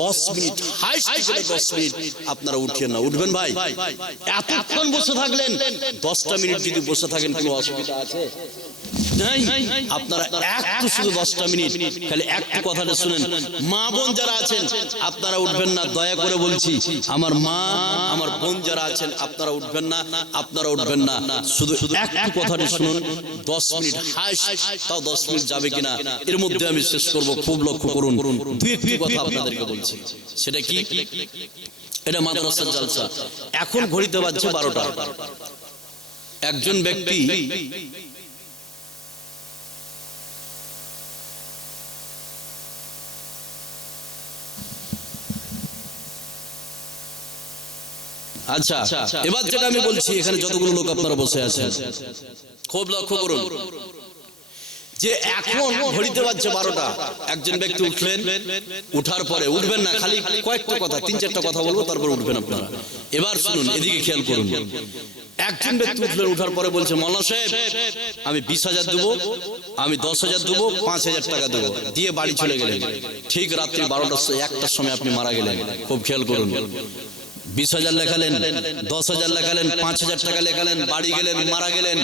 10 minute highest করে 10 minute আপনারা উঠেন না, উঠবেন ভাই? এতক্ষণ বসে থাকলেন, 10টা মিনিট যদি বসে থাকেন কোনো অসুবিধা আছে? নাই। আপনারা একটু শুধু 10টা মিনিট খালি একটু কথাটা শুনেন। মা বোন যারা আছেন আপনারা উঠবেন না, দয়া করে বলছি। আমার মা আমার বোন যারা আছেন আপনারা উঠবেন না, আপনারা উঠবেন না, শুধু একটু কথাটা শুনুন। 10 মিনিট হাইস্ট, তাও 10 মিনিট যাবে কিনা এর মধ্যে আমি শেষ করব। খুব লক্ষ্য করুন, দুই একটি কথা আপনাদেরকে বলছি। সেটা কি? এটা মাদ্রাসার জালসা। এখন ঘড়িতে বাজছে 12টা। একজন ব্যক্তি আচ্ছা, এবার যেটা আমি বলছি, এখানে যতগুলো লোক আপনারা বসে আছেন খুব লক্ষ্য করুন যে এখন ঘড়িতে বাজছে 12টা। একজন ব্যক্তি উঠলেন, উঠার পরে উঠবেন না, খালি কয়েকটা কথা, 3-4টা কথা বলবো, তারপর উঠবেন আপনারা। এবার শুনুন, এদিকে খেয়াল করুন। একজন ব্যক্তি উঠলেন, উঠার পরে বলছে, মাওলানা সাহেব আমি 20,000 দেবো, আমি 10,000 দেবো, 5,000 টাকা দেবো, দিয়ে বাড়ি চলে গেলেন। ঠিক রাত্রি 12টার সময় আপনি মারা গেলেন। খুব খেয়াল করুন, 20,000 লেখালেন, 10,000 লেখালেন, 5,000 টাকা লেখালেন, বাড়ি গেলেন, মারা গেলেন।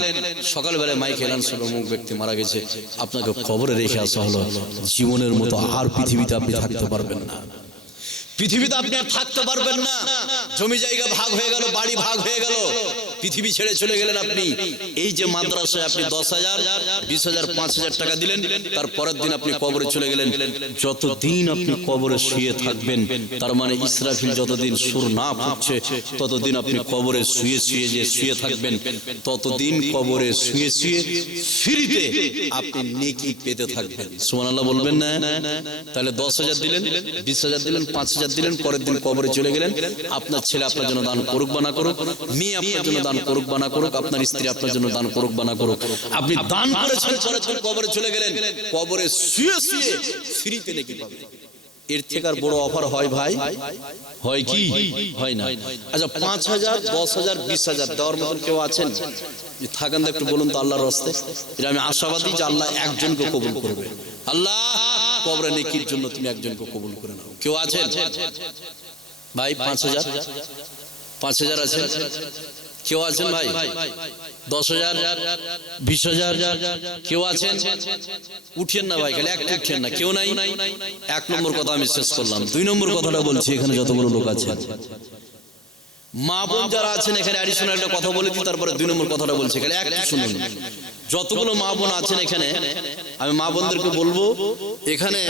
সকালবেলায় মাইক এলান শুনল অমুক ব্যক্তি মারা গেছে, আপনাকে কবরে রেখে আসা হলো। জীবনের মতো আর পৃথিবীতে আপনি থাকতে পারবেন না, পৃথিবীতে আপনি আর থাকতে পারবেন না। জমি জায়গা ভাগ হয়ে গেল, বাড়ি ভাগ হয়ে গেল, পৃথিবী ছেড়ে চলে গেলেন আপনি। এই যে মাদ্রাসায় আপনি 10,000, 20,000, 5,000 টাকা দিলেন, তার পরের দিন আপনি কবরে চলে গেলেন। যতদিন আপনি কবরে শুয়ে থাকবেন, তার মানে ইসরাফিল যতদিন সুর না ফুটছে ততদিন আপনি কবরে শুয়ে শুয়ে যে শুয়ে থাকবেন, ততদিন কবরে শুয়ে শুয়ে ফ্রিতে আপনি নেকি পেতে থাকবেন। সুবহানাল্লাহ বলবেন না? তাহলে 10,000 দিলেন, 20,000 দিলেন, 5,000 দিলেন, পরের দিন কবরে চলে গেলেন। আপনার ছেলে আপনার জন্য দান করুক বা না করুক, মেয়ে আপনার জন্য দান করুক বা না করুক, আপনার স্ত্রী আপনার জন্য দান করুক বা না করুক, আপনি দান করেছেন, পরের দিন কবরে চলে গেলেন, কবরে শুয়ে শুয়ে ফ্রিতে নেকি পাবেন। এর থেকে আর বড় অফার হয় ভাই? হয় কি? হয় না। আচ্ছা, 5,000, 10,000, 20,000 দেওয়ার মতন কেউ আছেন? থাকেন তো একটু বলুন তো আল্লাহর রাস্তায়। এটা আমি আশাবাদী যে আল্লাহ একজনকে কবুল করবে। আল্লাহ কবরে নেকির জন্য তুমি একজনকে কবুল করে নাও। কেউ আছেন ভাই? 5,000 আছেন? কেউ আছেন ভাই? 10,000, 20,000 কেউ আছেন? উঠেন না ভাই, খালি একটু উঠেন না। কেউ নাই? 1 নম্বর কথা আমি শেষ করলাম। 2 নম্বর কথাটা বলছি, এখানে যতগুলো লোক আছে মা বোন যারা আছেন, এখানে অ্যাডিশনাল একটা কথা বলে দিই, তারপরে 2 নম্বর কথাটা বলছি, খালি একটু শুনুন। যতগুলো মা বোন আছেন এখানে, আমি মা বোনদেরকে বলবো, এখানে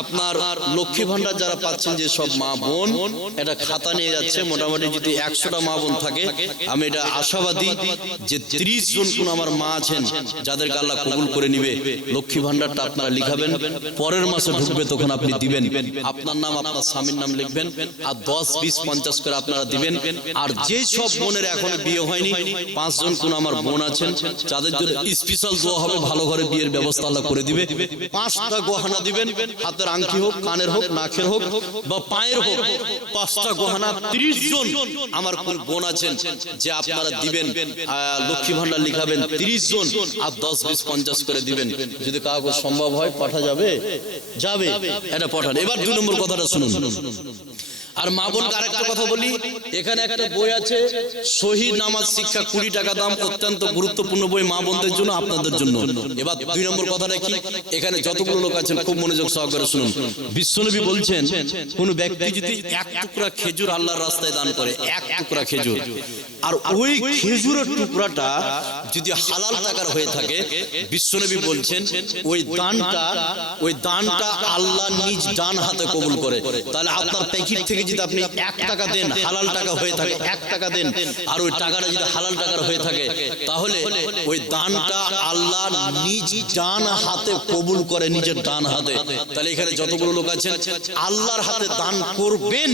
আপনার লক্ষ্মী ভান্ডার যারা পাচ্ছেন যে সব মা বোন, এটা খাতা নিয়ে যাচ্ছে। মোটামুটি যদি 100টা মা বোন থাকে, আমি এটা আশাবাদী যে 30 জন কোন আমার মা আছেন যাদেরকে আল্লাহ কবুল করে নিবে। লক্ষ্মী ভান্ডারটা আপনারা লিখাবেন, পরের মাসে ঢুকবে তখন আপনি দিবেন। আপনার নাম, আপনার স্বামীর নাম লিখবেন, আর 10, 20, 50 করে আপনারা দিবেন। আর যে সব বোনের এখনো বিয়ে হয়নি, 5 জন কোন আমার বোন আছেন যাদের জন্য স্পেশাল দোয়া হবে, ভালো ঘরে বিয়ের ব্যবস্থা আল্লাহ করে দিবে। 5টা গহনা দিবেন, হাতের আংটি হোক, কানের হোক, নাকের হোক বা পায়ের হোক, 5টা গহনা 30 জন আমার কোন বোন আছেন যে আপনারা দিবেন। লক্ষ্মী ভান্ডার লিখাবেন 30 জন, আর 10, 20, 50 করে দিবেন। যদি কাউকে সম্ভব হয় পাঠা যাবে, এটা পাঠান। এবার 2 নম্বর কথাটা শুনুন। আর মা বোনকে আরেকটা কথা বলি, এখানে একটা বই আছে, শহীদ নামাজ শিক্ষা, 20 টাকা দাম, অত্যন্ত গুরুত্বপূর্ণ বই মা বোনদের জন্য, আপনাদের জন্য। এবার 2 নম্বর কথাটা কি, এখানে যতগুলো লোক আছেন খুব মনোযোগ সহকারে শুনুন। বিশ্বনবী বলছেন, কোন ব্যক্তি যদি 1 টুকরা খেজুর আল্লাহর রাস্তায় দান করে, 1 টুকরা খেজুর, আর ওই খেজুরের টুকরাটা যদি হালাল টাকার হয়ে থাকে, বিশ্বনবী বলছেন ওই দানটা আল্লাহ নিজ ডান হাতে কবুল করে। তাহলে আপনার প্যাকেট থেকে যদি আপনি 1 টাকা দেন, হালাল টাকা হয়ে থাকে, 1 টাকা দেন, আর ওই টাকাটা যদি হালাল টাকার হয়ে থাকে, তাহলে ওই দানটা আল্লাহ নিজ ডান হাতে কবুল করে, নিজের ডান হাতে। তাহলে এখানে যতগুলো লোক আছেন আল্লাহর হাতে দান করবেন,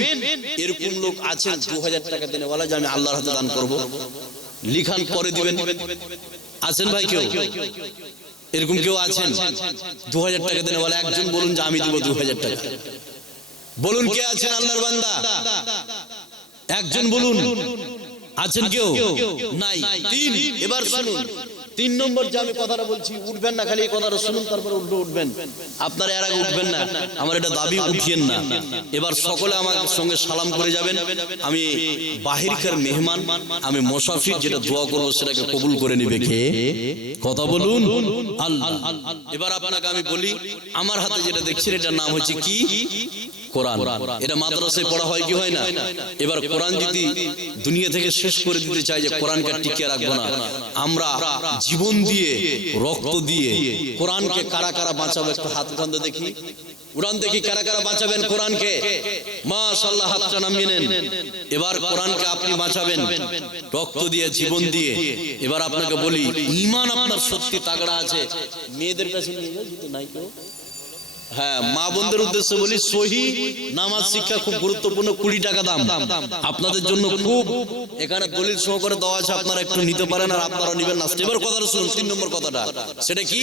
এরকম লোক আছেন 2000 টাকা দেনে বলা যে আমি আল্লাহর হাতে দান করব, লিখান পরে দিবেন। আছেন ভাই কেউ? এরকম কেউ আছেন 2000 টাকা দেনে বলা? একজন বলুন যে আমি দিব 2000 টাকা। বলুন কে আছেন আল্লাহর বান্দা? একজন বলুন। আছেন কেউ? নাই। 3। এবার শুনুন, তিন নম্বর যে আমি কথাটা বলছি, উঠবেন না, খালি এই কথাটা শুনুন, তারপরে উঠবেন। আপনারা এর আগে উঠবেন না, আমার এটা দাবি, উঠিয়েন না। এবার সকলে আমার সঙ্গে সালাম করে যাবেন। আমি বাহিরকার মেহমান, আমি মুসাফির, যেটা দোয়া করবো সেটাকে কবুল করে নিবে কে? কথা বলুন আল্লাহ। এবার আপনাকে আমি বলি, আমার হাতে যেটা দেখছেন এটার নাম হচ্ছে কি? কোরআন। এটা মাদ্রাসায় পড়া হয় কি হয় না? এবার কোরআন যদি দুনিয়া থেকে শেষ করে দিতে চাই, যে কোরআনকে টিকিয়ে রাখবো না, আমরা জীবন দিয়ে, রক্ত দিয়ে কোরআনকে কারা কারা বাঁচাবো? একটু হাত উঠান তো দেখি, কোরআন দেখি কারা কারা বাঁচাবেন কোরআনকে। মাশাআল্লাহ, হাতটা নামিয়ে নেন। এবার কোরআনকে আপনি বাঁচাবেন রক্ত দিয়ে, জীবন দিয়ে। এবার আপনাকে বলি, ঈমান আপনার সত্যি তাগড়া আছে, মেয়েদের কাছে নিয়ে যাও যদি নাই কেউ। হ্যাঁ, মা বোনদের উদ্দেশ্যে বলি, সহি নামাজ শিক্ষা খুব গুরুত্বপূর্ণ, 20 টাকা দাম আপনাদের জন্য। খুব এখানে দলিল সহকারে দেওয়া আছে, আপনারা একটু নিতে পারেন, আর আপনারা নিবেন না। এবার কথাটা শুনুন, 3 নম্বর কথাটা, সেটা কি?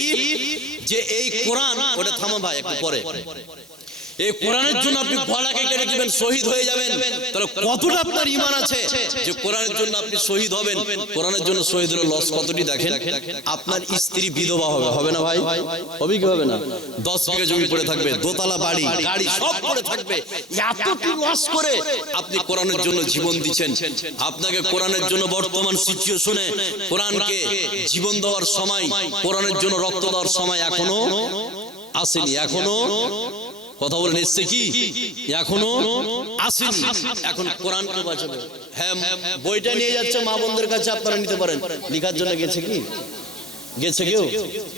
যে এই কোরআন, ওটা থামো ভাই একটু পরে, এই কোরআনের জন্য আপনি গলাকে কেটে দিবেন, শহীদ হয়ে যাবেন, তাহলে কতটা আপনার ঈমান আছে যে কোরআনের জন্য আপনি শহীদ হবেন? কোরআনের জন্য শহীদ হলে লস কতটি দেখেন। আপনার স্ত্রী বিধবা হবে, হবে না ভাই? হবে কি হবে না? 10 বিঘা জমি পড়ে থাকবে, দোতলা বাড়ি, গাড়ি সব পড়ে থাকবে, এতটি লস করে আপনি কোরআনের জন্য জীবন দিচ্ছেন। আপনাকে কোরআনের জন্য বর্তমান সিচুয়েশনে কোরআনকে জীবন দেওয়ার সময়, কোরআনের জন্য রক্ত দেওয়ার সময় এখনো আসেনি। এখনো কথা বলেন, এসছে কি? এখনো আসেনি। এখন কোরআনকে বাঁচাবে। হ্যাঁ, বইটা নিয়ে যাচ্ছে মা বোনদের কাছে, আপনারা নিতে পারেন। লিখার জন্য গেছে কি? গেছে কেউ?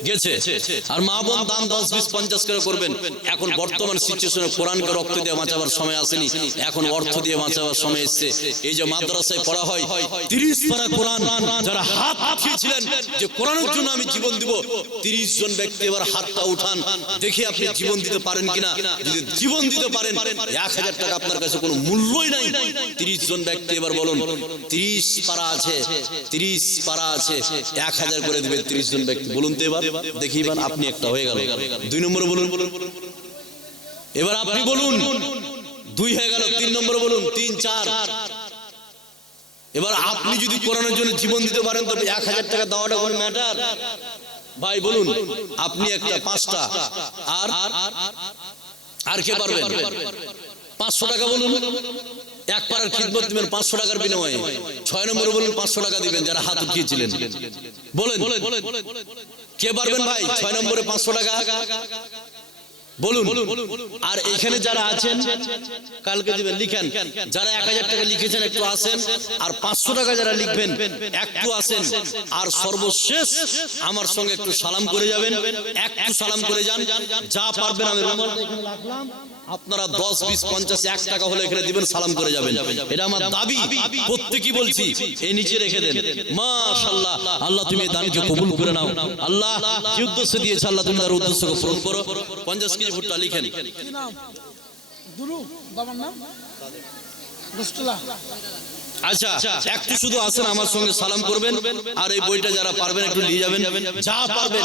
গেছে। আর মা বোন দান 10, 20, 50 করে করবেন। এখন বর্তমান সিচুয়েশনে কোরআনকে রক্ত দিয়ে বাঁচাবার সময় আসেনি, এখন অর্থ দিয়ে বাঁচাবার সময় এসছে। এই যে মাদ্রাসায় পড়া হয় 30 পারা কোরআন, যারা হাত উঠিয়েছিলেন যে কোরআনের জন্য আমি জীবন দিব, 30 জন ব্যক্তি এবার হাতটা উঠান, দেখি আপনি জীবন দিতে পারেন কিনা। যদি জীবন দিতে পারেন, 1000 টাকা আপনার কাছে কোনো মূল্যই নাই। 30 জন ব্যক্তি এবার বলুন, 30 পারা আছে, 30 পারা আছে, 1000 করে দিবে 30 জন ব্যক্তি। বলুন তো এবার দেখি, এবার আপনি একটা হয়ে গেল। 2 নম্বরে বলুন, এবার আপনি বলুন, 2 হয়ে গেল। 3 নম্বরে বলুন, 3, 4। এবার আপনি যদি কোরআনের জন্য জীবন দিতে পারেন, তবে 1000 টাকা দেওয়াটা কোনো ম্যাটার? ভাই বলুন, আপনি একটা, 5টা, আর কে পারবেন? 500 টাকা বলুন, এক পাড়ার খিদমত দিবেন 500 টাকার বিনিময়ে। 6 নম্বরে বলুন, 500 টাকা দিবেন যারা হাত উঠিয়েছিলেন। বলেন কে পারবেন ভাই? 6 নম্বরে 500 টাকা বলুন। আর এখানে যারা আছেন কালকে দিবেন, লিখেন। যারা 1000 টাকা লিখেছেন একটু আসেন, আর 500 টাকা যারা লিখবেন একটু আসেন। আর সর্বশেষ আমার সঙ্গে একটু সালাম করে যাবেন, একটু সালাম করে যান। যা পারবেন আমি রুমালটা এখানে রাখলাম, আপনারা 10, 20, 50, 1 টাকা হলে এখানে দিবেন, সালাম করে যাবেন। এটা আমার দাবি, প্রত্যেকই বলছি। এই নিচে রেখে দেন। মাশাআল্লাহ, আল্লাহ তুমি এই দানকে কবুল করে নাও। আল্লাহ যে উদ্দেশ্য দিয়েছে, আল্লাহ তুমি তার উদ্দেশ্যকে পূরণ করো। 50 কেজি ভুট্টা লিখেন। কি নাম? দুরু, বাবার নাম মুস্তালা। আচ্ছা, একটু শুধু আসেন, আমার সঙ্গে সালাম করবেন। আর এই বইটা যারা পারবেন একটু নিয়ে যাবেন, যা পারবেন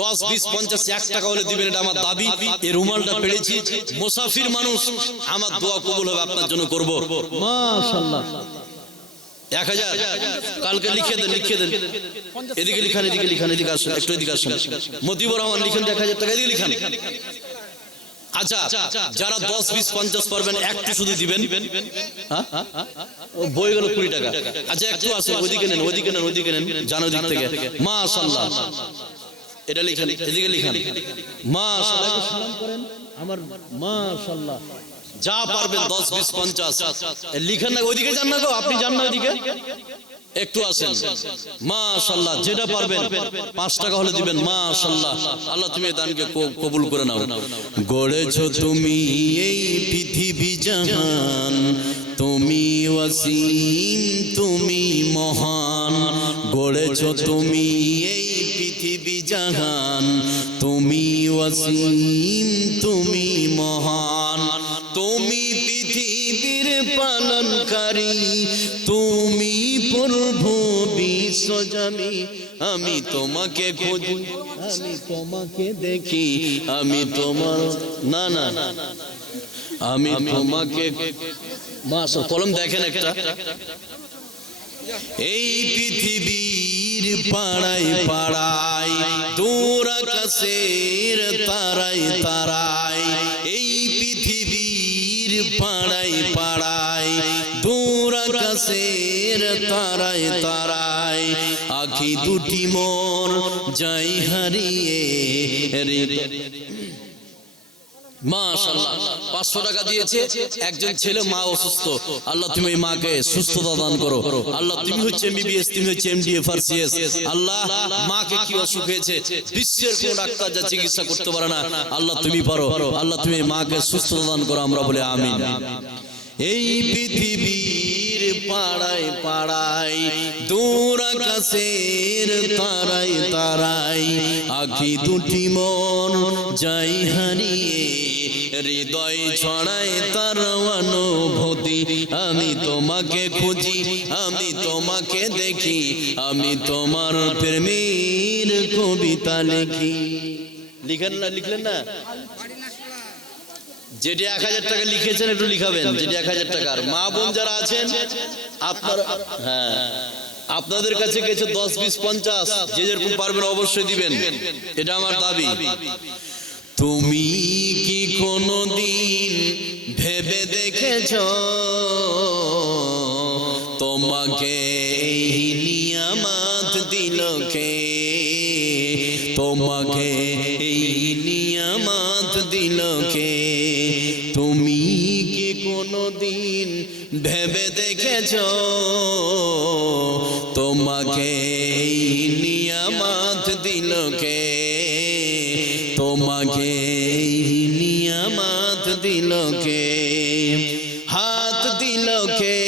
10, 20, 50, 1 টাকা হলে দিবেন, এটা আমার দাবি। এই রুমালটা পেড়েছি, মুসাফির মানুষ, আমার দোয়া কবুল হবে, আপনার জন্য করব। মাশাআল্লাহ, 1000 কালকে লিখে দেন, লিখে দেন। এদিকে লিখান, এদিকে লিখান, এদিকে আসুন, একটু এদিকে আসুন। মতিউর রহমান লিখেন 1000 টাকা, এদিকে লিখান। আচ্ছা, যারা 10, 20, 50 পারবেন একটু শুধু দিবেন। বই গেল 20 টাকা। আচ্ছা, একটু আসে, ওদিকে নেন, ওদিকে নেন, ওদিকে নেন, জানো দিক থেকে। মাশাআল্লাহ, এটা লিখেন, এদিকে লিখান। মাশাআল্লাহ, সালাম করেন আমার। মাশাআল্লাহ, যা পারবেন 10, 20, 50 লিখেন না। ওইদিকে যান না গো, আপনি যান না ওইদিকে, একটু আসেন। মাশাআল্লাহ, যেটা পারবেন 5 টাকা হলে দিবেন। মাশাআল্লাহ, আল্লাহ তুমি এই দানকে কবুল করে নাও। গড়েছো তুমি এই পৃথিবী জাহান, তুমি ওয়াসিম, তুমি মহান। গড়েছো তুমি এই পৃথিবী জাহান, তুমি ওয়াসিম, তুমি মহান। তুমি পৃথিবীর পালনকারী, তুমি প্রভু বিশ্বজনী। আমি তোমাকে খুঁজি, আমি তোমাকে দেখি, আমি তোমার না না আমি তোমাকে। মাশাআল্লাহ, কলম দেখেন একটা। এই পৃথিবীর পাড়ায় পাড়ায় দূর আকাশের তারায় তারায় এই পৃথিবীর পাড়ায় পাড়ায় দূর আকাশের তারায় তারায় আখি দুটি মোর যাই হারিয়ে রে। মাশাআল্লাহ 500 টাকা দিয়েছে একজন ছেলে, মা অসুস্থ। আল্লাহ তুমি এই মাকে সুস্থতা দান করো। আল্লাহ তুমি হচ্ছে এমবিবিএস, তুমি হচ্ছে এমডিএফআরসিএস। আল্লাহ মাকে কি অসুখ হয়েছে, বিশ্বের কোন ডাক্তার যা চিকিৎসা করতে পারে না, আল্লাহ তুমি পারো। আল্লাহ তুমি এই মাকে সুস্থতা দান করো, আমরা বলি আমিন। এই পৃথিবীর পাড়ায় পাড়ায় দূর আকাশের তারায় তারায় আখি দুটি মন যাই হারিয়ে হৃদয় ছড়ায় তার অনুভূতি। আমি তোমাকে খুঁজি, আমি তোমাকে দেখি, আমি তোমার প্রেমের কবিতা লিখি। লিখেন না, লিখলেন না? যেটি 1000 টাকা লিখেছেন একটু লিখাবেন, যেটি 1000 টাকার। মা বোন যারা আছেন আপনারা, হ্যাঁ আপনাদের কাছে গেছে 10, 20, 50, যে যেরকম পারবেন অবশ্যই দিবেন, এটা আমার দাবি। তুমি কি কোনদিন ভেবে দেখেছ তোমাকে এই নিয়ামত দিল কে? তোমাকে এই নিয়ামত দিল কে? তুমি কি কোনদিন ভেবে দেখেছ তোমাকে এই নিয়ামত দিল কে? তোমাকে এই নিয়ামত দিল কে? হাত দিল কে,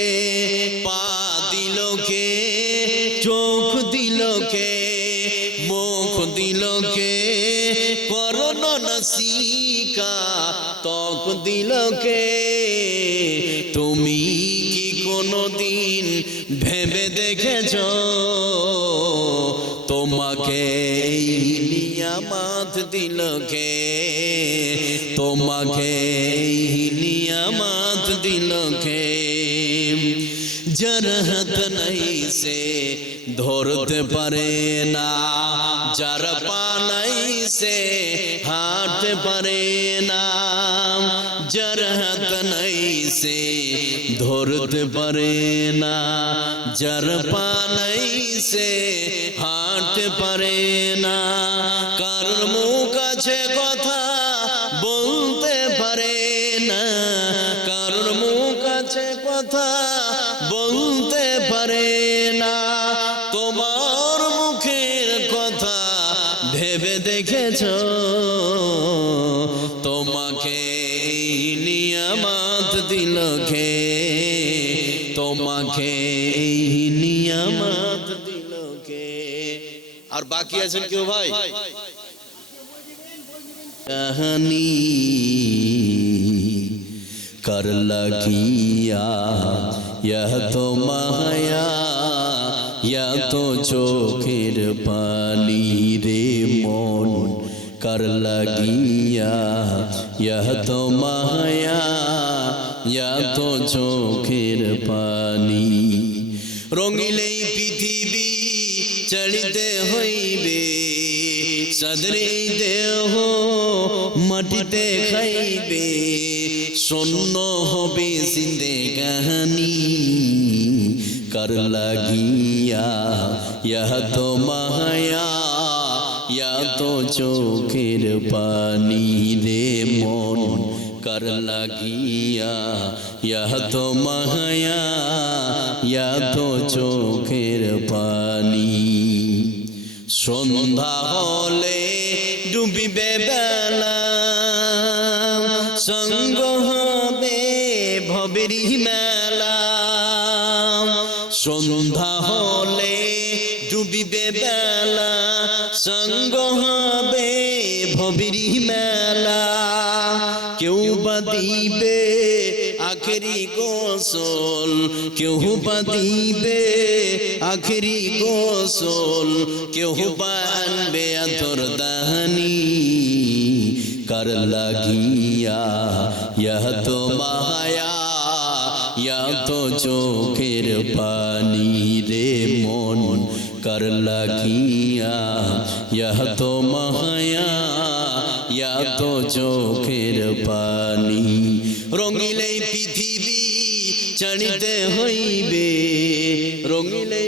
পা দিল কে, চোখ দিল কে, মুখ দিল কে, করণ নাসিকা ত্বক দিল কে? তুমি কি কোনদিন ভেবে দেখেছ তোমাকে এই নিয়ামত দিল কে? তোমাকে এই নিয়ামত দিল কে? যার হাত নাই সে ধরতে পারে না, যার পা নাই সে হাঁটতে পারে না, যার হাত নাই সে ধরতে পারে না, যার পা নাই সে হাঁটতে পারে না, কার মুখ আছে কথা বলতে পারে না, কার মুখ আছে কথা বলতে পারে না। তোমার মুখের কথা ভেবে দেখেছ তোমাকে এই নিয়ামত দিল কে? তোমাকে এই নিয়ামত দিল কে? আর বাকি আছেন কেউ ভাই? কাহানি कर लगिया यह तो माया या तो चोखेर पानी रे मन कर लगिया यह तो माया या तो चोखेर पानी रंगिले पृथिवी चढ़ते हईबे सदरे देह माटिते खाइबे शून्य होबे जिंदगानी कर लगिया यह तो माया या तो चोखेर पानी रे मन कर लगिया यह तो माया या तो चोखेर पानी সন্ধ্যা হলে ডুবিবে বেলা সঙ্গ হবে ভবেরি মেলা সন্ধ্যা হলে ডুবিবে বেলা সঙ্গ হবে ভবেরি মেলা কেউ বা দিবে আখেরি গোসল কেউ বা দিবে আখেরি গোসল কেউ বা আনবে আতর দাহানি कर लगिया यह तो माया या तो चोखेर पानी रे मन कर लागिया या तो माया या तो चोखेर पानी रंगिले पृथिवी জানিতে হইবে রঙিলে